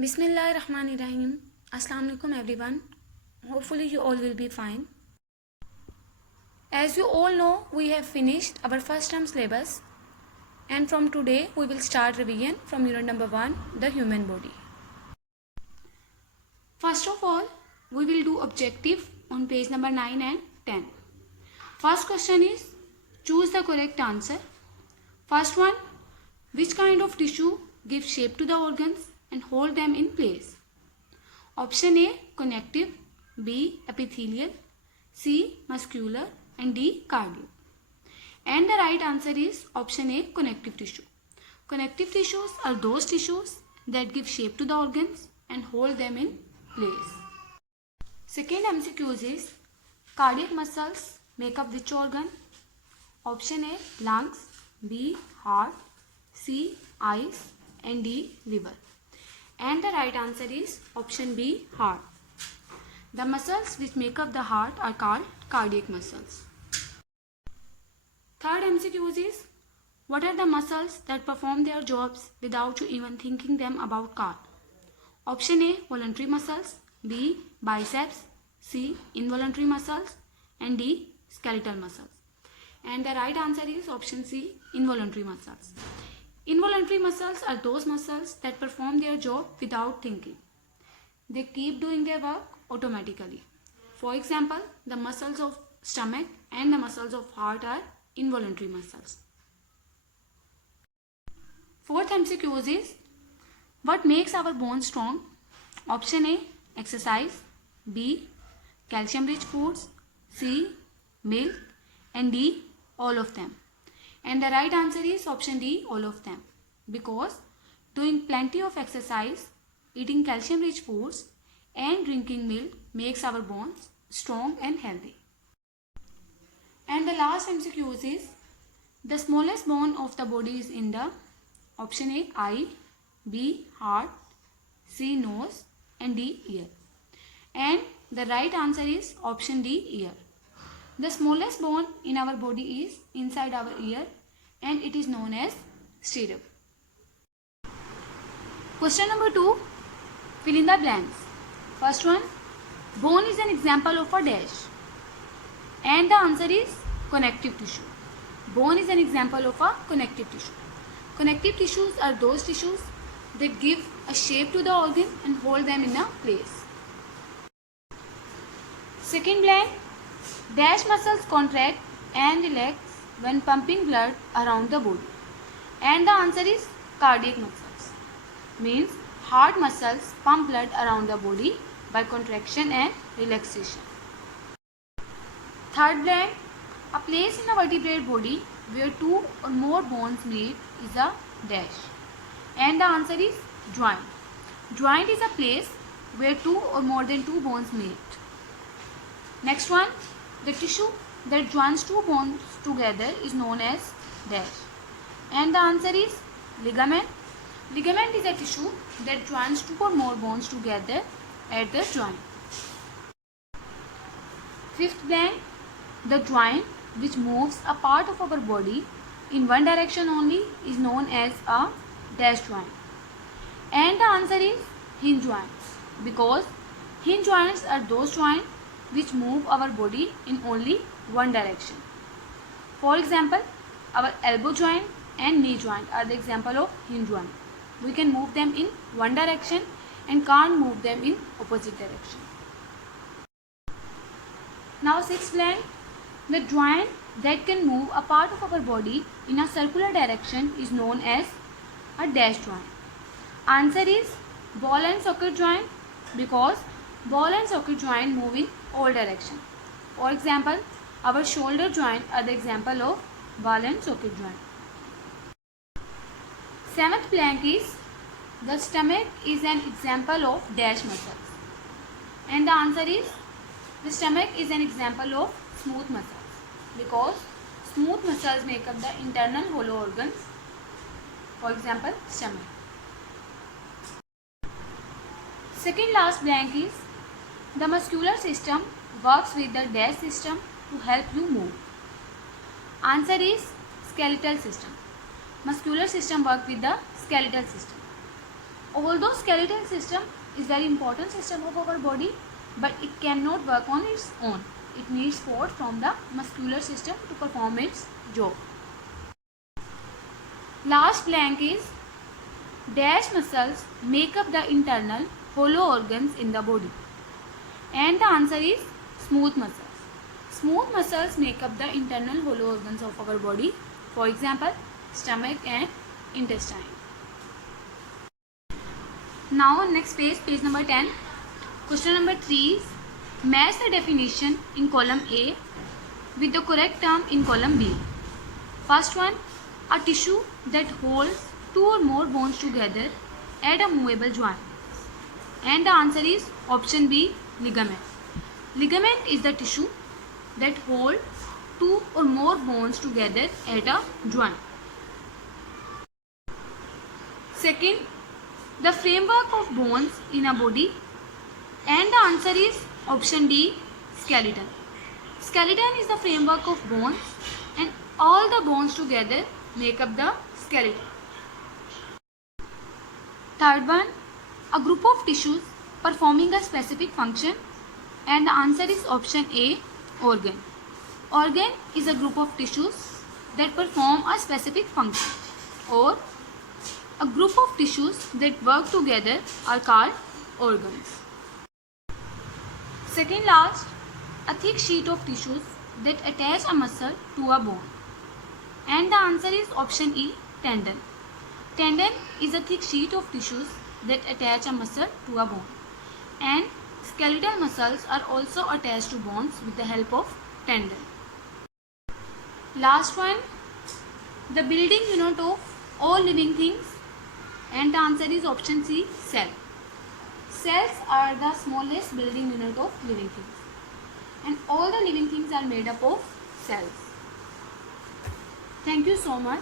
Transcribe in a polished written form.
Bismillahirrahmanirrahim. Assalamu alaikum everyone. Hopefully you all will be fine. As you all know, we have finished our first term syllabus, and from today we will start revision from unit number 1, the human body. First of all, we will do objective on page number 9 and 10. First question is, choose the correct answer. First one, which kind of tissue gives shape to the organs and hold them in place? Option A, connective, B, epithelial, C, muscular, and D, cardio. And the right answer is option A, connective tissue. Connective tissues are those tissues that give shape to the organs and hold them in place. Second MCQ is, cardiac muscles make up which organ? Option A, lungs, B, heart, C, eyes, and D, liver. And the right answer is option B, heart. The muscles which make up the heart are called cardiac muscles. Third MCQ is, what are the muscles that perform their jobs without you even thinking them about call? Option A, voluntary muscles, B, biceps, C, involuntary muscles, and D, skeletal muscles. And the right answer is option C, involuntary muscles. Involuntary muscles are those muscles that perform their job without thinking. They keep doing their work automatically. For example, the muscles of stomach and the muscles of heart are involuntary muscles. Fourth MCQ is, what makes our bones strong? Option A, exercise, B, calcium rich foods, C, milk, and D, all of them. And the right answer is option D, all of them. Because doing plenty of exercise, eating calcium rich foods, and drinking milk makes our bones strong and healthy. And the last MCQ is, the smallest bone of the body is in the option A, eye, B, heart, C, nose, and D, ear. And the right answer is option D, ear. The smallest bone in our body is inside our ear, and it is known as sternum. Question number 2, fill in the blanks. First one, bone is an example of a dash. And the answer is connective tissue. Bone is an example of a connective tissue. Connective tissues are those tissues that give a shape to the organ and hold them in a place. Second blank, dash muscles contract and relax when pumping blood around the body. And the answer is cardiac muscles. Means heart muscles pump blood around the body by contraction and relaxation. Third blank, a place in a vertebrate body where two or more bones meet is a dash. And the answer is joint. Joint is a place where two or more than two bones meet. Next one, the tissue that joins two bones together is known as dash. And the answer is ligament. Ligament is a tissue that joins two or more bones together at the joint. Fifth blank, the joint which moves a part of our body in one direction only is known as a dash joint. And the answer is hinge joints, because hinge joints are those joints which move our body in only one direction. For example, our elbow joint and knee joint are the example of hinge joint. We can move them in one direction and can't move them in opposite direction. Now sixth blank, the joint that can move a part of our body in a circular direction is known as a dash joint. Answer is ball and socket joint, because ball and socket joint move in all directions. For example, our shoulder joint are the example of ball and socket joint. Seventh blank is, the stomach is an example of dash muscles. And the answer is, the stomach is an example of smooth muscles, because smooth muscles make up the internal hollow organs. For example, stomach. Second last blank is, the muscular system works with the dash system to help you move. Answer is skeletal system. Muscular system work with the skeletal system. Although skeletal system is very important system of our body, but it cannot work on its own. It needs support from the muscular system to perform its job. Last blank is dash muscles make up the internal hollow organs in the body. And the answer is smooth muscles. Smooth muscles make up the internal hollow organs of our body. For example, stomach and intestine. Now on next page, page number 10. Question number 3 is match the definition in column A with the correct term in column B. First one, a tissue that holds two or more bones together at a movable joint. And the answer is option B, ligament. Ligament is the tissue that holds two or more bones together at a joint. Second, the framework of bones in a body. And the answer is option D, skeleton. Skeleton is the framework of bones and all the bones together make up the skeleton. Third one, a group of tissues performing a specific function, and the answer is option A, organ. Organ is a group of tissues that perform a specific function, or a group of tissues that work together are called organs. Second last, a thick sheet of tissues that attach a muscle to a bone. And the answer is option E, tendon. Tendon is a thick sheet of tissues that attach a muscle to a bone. And skeletal muscles are also attached to bones with the help of tendon. Last one, the building unit of all living things. And the answer is option C, cell. Cells are the smallest building unit of living things. And all the living things are made up of cells. Thank you so much.